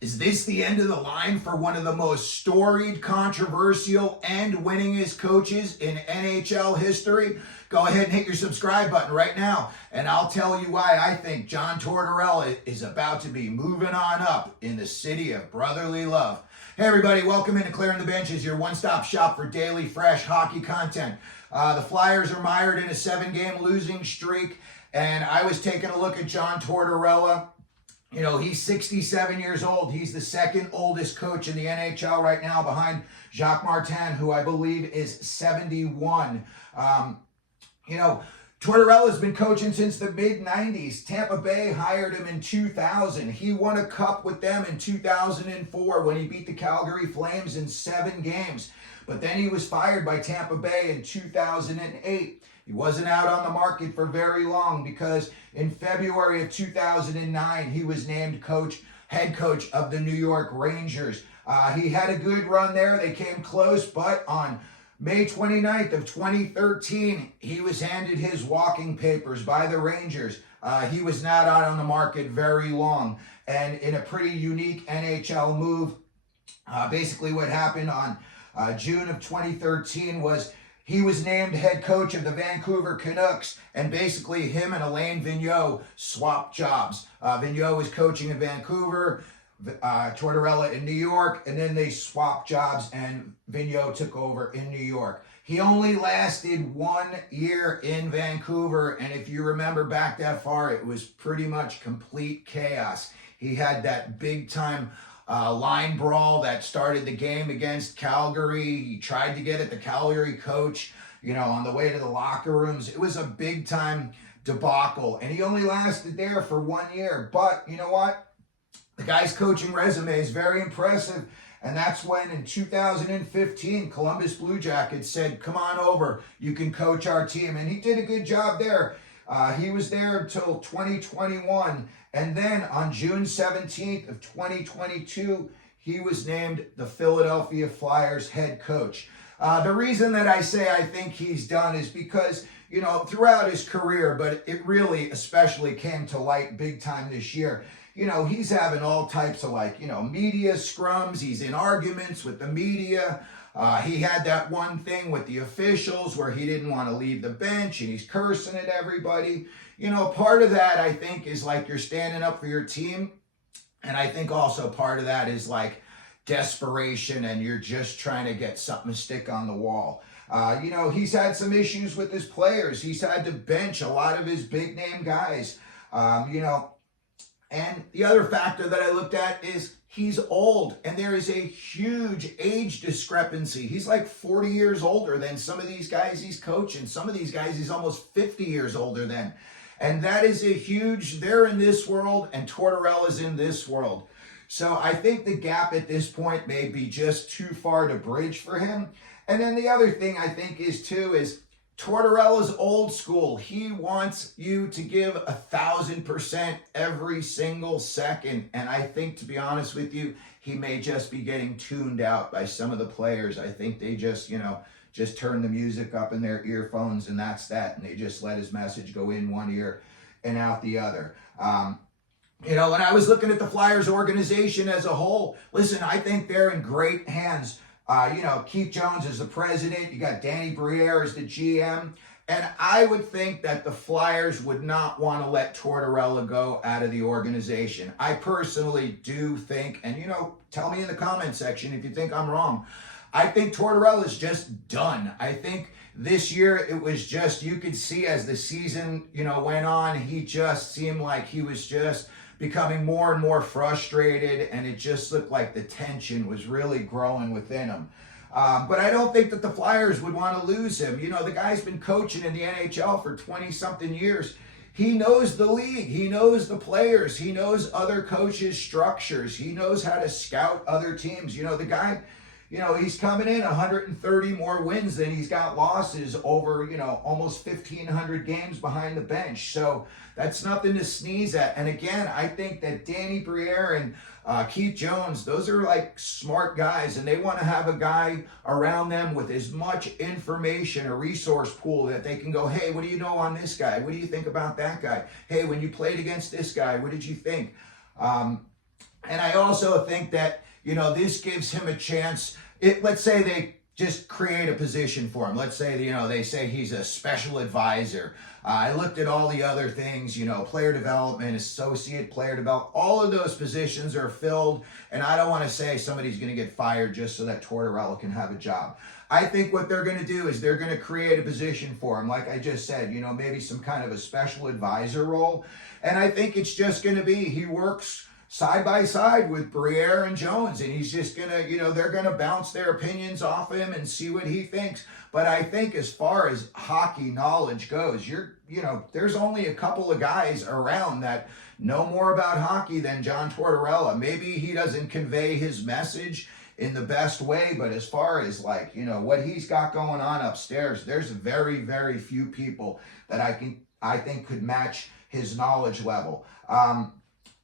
Is this the end of the line for one of the most storied, controversial, and winningest coaches in NHL history? Go ahead and hit your subscribe button right now, and I'll tell you why I think John Tortorella is about to be moving on up in the city of brotherly love. Hey everybody, welcome into Clearing the Benches, your one-stop shop for daily, fresh hockey content. The Flyers are mired in a 7-game losing streak, and I was taking a look at John Tortorella. You know, he's 67 years old. He's the second oldest coach in the NHL right now behind Jacques Martin, who I believe is 71. Tortorella's been coaching since the mid-90s. Tampa Bay hired him in 2000. He won a cup with them in 2004 when he beat the Calgary Flames in 7 games. But then he was fired by Tampa Bay in 2008. He wasn't out on the market for very long because in February of 2009, he was named head coach of the New York Rangers. He had a good run there. They came close, but on May 29th of 2013, he was handed his walking papers by the Rangers. He was not out on the market very long. And in a pretty unique NHL move, basically what happened on June of 2013 was he was named head coach of the Vancouver Canucks, and basically him and Alain Vigneault swapped jobs. Vigneault was coaching in Vancouver, Tortorella in New York, and then they swapped jobs and Vigneault took over in New York. He only lasted 1 year in Vancouver, and if you remember back that far, it was pretty much complete chaos. He had that big-time line brawl that started the game against Calgary. He tried to get at the Calgary coach, on the way to the locker rooms. It was a big-time debacle, and he only lasted there for 1 year. But you know what? The guy's coaching resume is very impressive, and that's when in 2015, Columbus Blue Jackets said, come on over, you can coach our team. And he did a good job there. He was there until 2021. And then on June 17th of 2022, he was named the Philadelphia Flyers head coach. The reason that I say I think he's done is because, throughout his career, but it really especially came to light big time this year. He's having all types of media scrums. He's in arguments with the media. He had that one thing with the officials where he didn't want to leave the bench and he's cursing at everybody. Part of that I think is you're standing up for your team. And I think also part of that is desperation and you're just trying to get something to stick on the wall. He's had some issues with his players. He's had to bench a lot of his big name guys, And the other factor that I looked at is he's old, and there is a huge age discrepancy. He's 40 years older than some of these guys he's coaching. Some of these guys he's almost 50 years older than. And that is a huge, they're in this world, and Tortorella's in this world. So I think the gap at this point may be just too far to bridge for him. And then the other thing I think is Tortorella's old school. He wants you to give 1,000% every single second. And I think, to be honest with you, he may just be getting tuned out by some of the players. I think they just turn the music up in their earphones and that's that. And they just let his message go in one ear and out the other. When I was looking at the Flyers organization as a whole, listen, I think they're in great hands. Keith Jones is the president. You got Danny Briere as the GM. And I would think that the Flyers would not want to let Tortorella go out of the organization. I personally do think, and tell me in the comment section if you think I'm wrong. I think Tortorella's just done. I think this year it was just, you could see as the season, went on, he just seemed like he was just becoming more and more frustrated, and it just looked like the tension was really growing within him. But I don't think that the Flyers would want to lose him. The guy's been coaching in the NHL for 20-something years. He knows the league. He knows the players. He knows other coaches' structures. He knows how to scout other teams. The guy, he's coming in 130 more wins than he's got losses over, almost 1,500 games behind the bench. So that's nothing to sneeze at. And again, I think that Danny Briere and Keith Jones, those are smart guys, and they want to have a guy around them with as much information, a resource pool that they can go, hey, what do you know on this guy? What do you think about that guy? Hey, when you played against this guy, what did you think? And I also think that, this gives him a chance. Let's say they just create a position for him. Let's say, they say he's a special advisor. I looked at all the other things, player development, associate player development, all of those positions are filled. And I don't want to say somebody's going to get fired just so that Tortorella can have a job. I think what they're going to do is they're going to create a position for him. Like I just said, maybe some kind of a special advisor role. And I think it's just going to be, he works side by side with Briere and Jones, and he's just gonna, they're gonna bounce their opinions off him and see what he thinks. But I think as far as hockey knowledge goes, there's only a couple of guys around that know more about hockey than John Tortorella. Maybe he doesn't convey his message in the best way, but as far as what he's got going on upstairs, there's very, very few people that I think could match his knowledge level.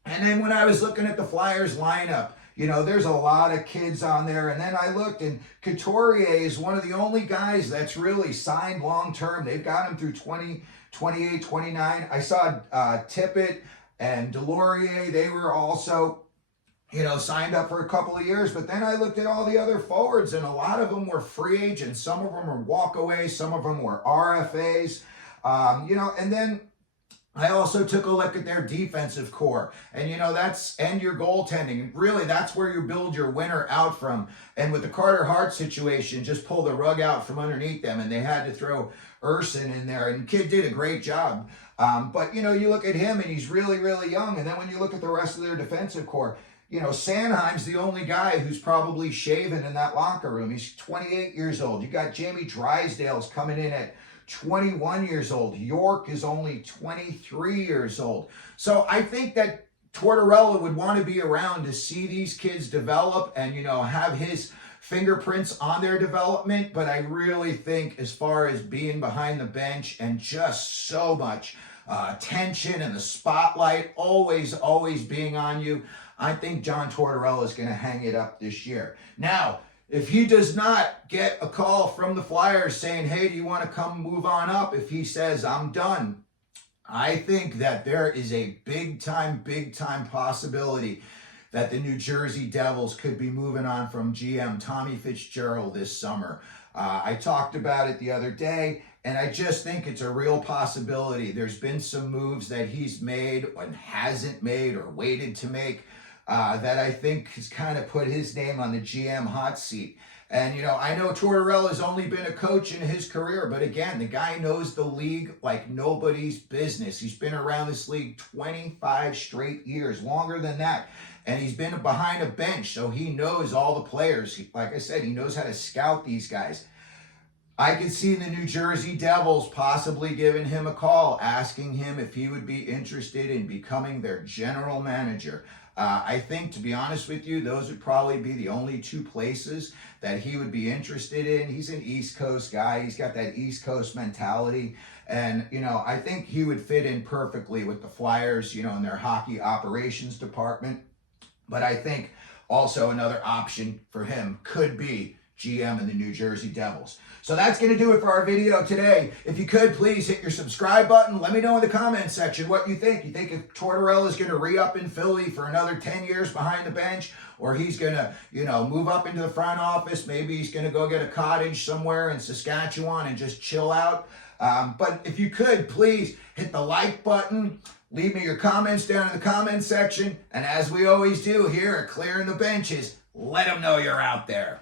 And then when I was looking at the Flyers lineup, there's a lot of kids on there. And then I looked, and Couturier is one of the only guys that's really signed long-term. They've got him through 28, 29. I saw Tippett and Delorier. They were also, signed up for a couple of years. But then I looked at all the other forwards, and a lot of them were free agents. Some of them were walkaways. Some of them were RFAs. And then I also took a look at their defensive core, and and your goaltending. Really, that's where you build your winner out from. And with the Carter Hart situation, just pull the rug out from underneath them, and they had to throw Urson in there, and kid did a great job. But you look at him, and he's really, really young. And then when you look at the rest of their defensive core, Sanheim's the only guy who's probably shaven in that locker room. He's 28 years old. You got Jamie Drysdale's coming in at 21 years old. York is only 23 years old. So I think that Tortorella would want to be around to see these kids develop and, have his fingerprints on their development. But I really think as far as being behind the bench and just so much tension and the spotlight always being on you, I think John Tortorella is going to hang it up this year. Now, if he does not get a call from the Flyers saying, hey, do you want to come move on up? If he says, I'm done, I think that there is a big time possibility that the New Jersey Devils could be moving on from GM Tommy Fitzgerald this summer. I talked about it the other day, and I just think it's a real possibility. There's been some moves that he's made and hasn't made or waited to make that I think has kind of put his name on the GM hot seat. And, I know Tortorella's only been a coach in his career, but again, the guy knows the league like nobody's business. He's been around this league 25 straight years, longer than that. And he's been behind a bench, so he knows all the players. Like I said, he knows how to scout these guys. I could see the New Jersey Devils possibly giving him a call, asking him if he would be interested in becoming their general manager. I think, to be honest with you, those would probably be the only two places that he would be interested in. He's an East Coast guy. He's got that East Coast mentality. And, I think he would fit in perfectly with the Flyers, in their hockey operations department. But I think also another option for him could be GM in the New Jersey Devils. So that's going to do it for our video today. If you could, please hit your subscribe button. Let me know in the comments section what you think. You think if Tortorella is going to re-up in Philly for another 10 years behind the bench, or he's going to, move up into the front office? Maybe he's going to go get a cottage somewhere in Saskatchewan and just chill out. But if you could, please hit the like button. Leave me your comments down in the comments section. And as we always do here at Clearing the Benches, let them know you're out there.